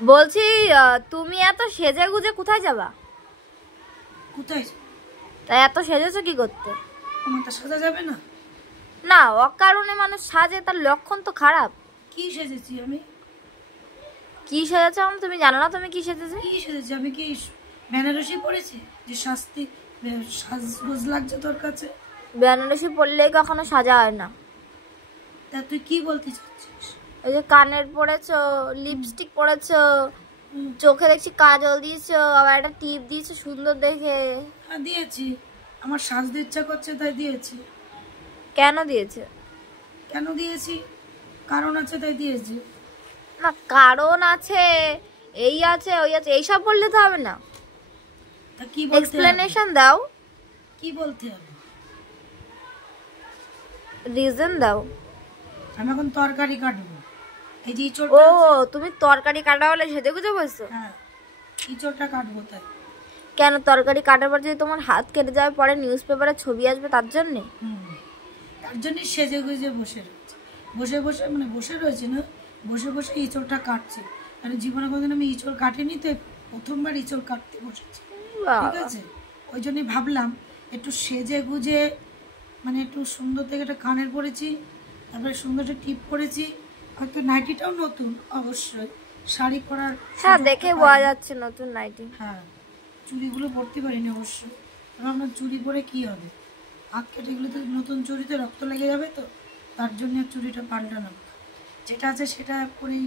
বলছি তুমি এত সেজে গুজে কোথায় যাবা? কোথায়? তাই এত সেজেছো কি করতে? আমারটা সাজা যাবে না? না, অকারণে মানুষ সাজে, তার লক্ষণ তো খারাপ। কি সেজেছি আমি? কি সেজেছো তুমি জানো না? তুমি কি সেজেছো? কি সেজেছি আমি? কি বেনারসি পরেছি যে শাস্তি সাজগোজ লাগছে তোর কাছে? বেনারসি পরলে কখনো সাজা হয় না। তা তুই কি বলতে চাচ্ছিস? ওই যে কানের পরেছো, লিপস্টিক পরেছো, চোখে দেখছি কাজল দিয়েছো, আবার একটা টিপ দিয়েছো সুন্দর দেখে। হ্যাঁ দিয়েছি, আমার সাজতে ইচ্ছা করছে তাই দিয়েছি। কেন দিয়েছে? কেন দিয়েছি? কারণ আছে তাই দিয়েছি। না, কারণ আছে, এই আছে ওই আছে এইসব বললে তো হবে না। তা কি বলতে হবে? এক্সপ্লেনেশন দাও, কি বলতে হবে? রিজন দাও। আমি এখন তরকারি কাটবো। এই যে ইঁচড়। ও, তুমি তরকারি কাটা বলে সেজে গুজে বসছো? হ্যাঁ, ইঁচড়টা কাটবো তাই। কেন, তরকারি কাটার পর যদি তোমার হাত কেটে যাওয়ার পরে নিউজ পেপারে ছবি আসবে তার জন্যে? তার জন্যই সেজে গুজে বসে রয়েছে। বসে বসে মানে বসে রয়েছে না, বসে বসে ইঁচড়টা কাটছে। মানে জীবনে কোনোদিন আমি ইঁচড় কাটিনি, তো প্রথমবার ইঁচড় কাটতে বসেছি। ঠিক আছে, ওই জন্যই ভাবলাম একটু সেজে গুজে, মানে একটু সুন্দর থেকে একটা কানের পরেছি, তারপরে সুন্দর একটা টিপ পরেছি, হয়তো নাইটিটাও নতুন অবশ্যই, শাড়ি পরার। হ্যাঁ, দেখে বোঝা যাচ্ছে নতুন নাইটি। হ্যাঁ, চুড়িগুলো পরতে পারিনি অবশ্য। আমার চুড়ি পরে কি হবে? হাত কেটে গেলে তো নতুন চুড়িতে রক্ত লেগে যাবে, তো তার জন্য চুড়িটা পাল্টালাম। যেটা আছে সেটা করেই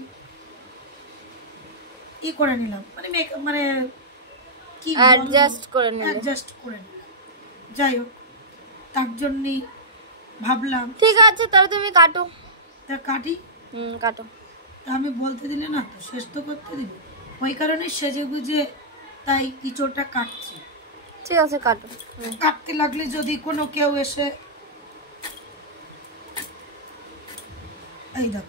ই করে নিলাম, মানে মানে কি অ্যাডজাস্ট করে নিলে। অ্যাডজাস্ট করে নিলাম। যাই হোক, তার জন্যই ভাবলাম। ঠিক আছে, তাহলে তুমি কাটো। তা কাটি। কাটো। তা আমি বলতে দিলে না তো, শেষ তো করতে দিলে। ওই কারণে সেজে গুজে তাই ইঁচড়টা কাটছি। ঠিক আছে, কাটো। কাটতে লাগলে যদি কোনো কেউ এসে, এই দেখো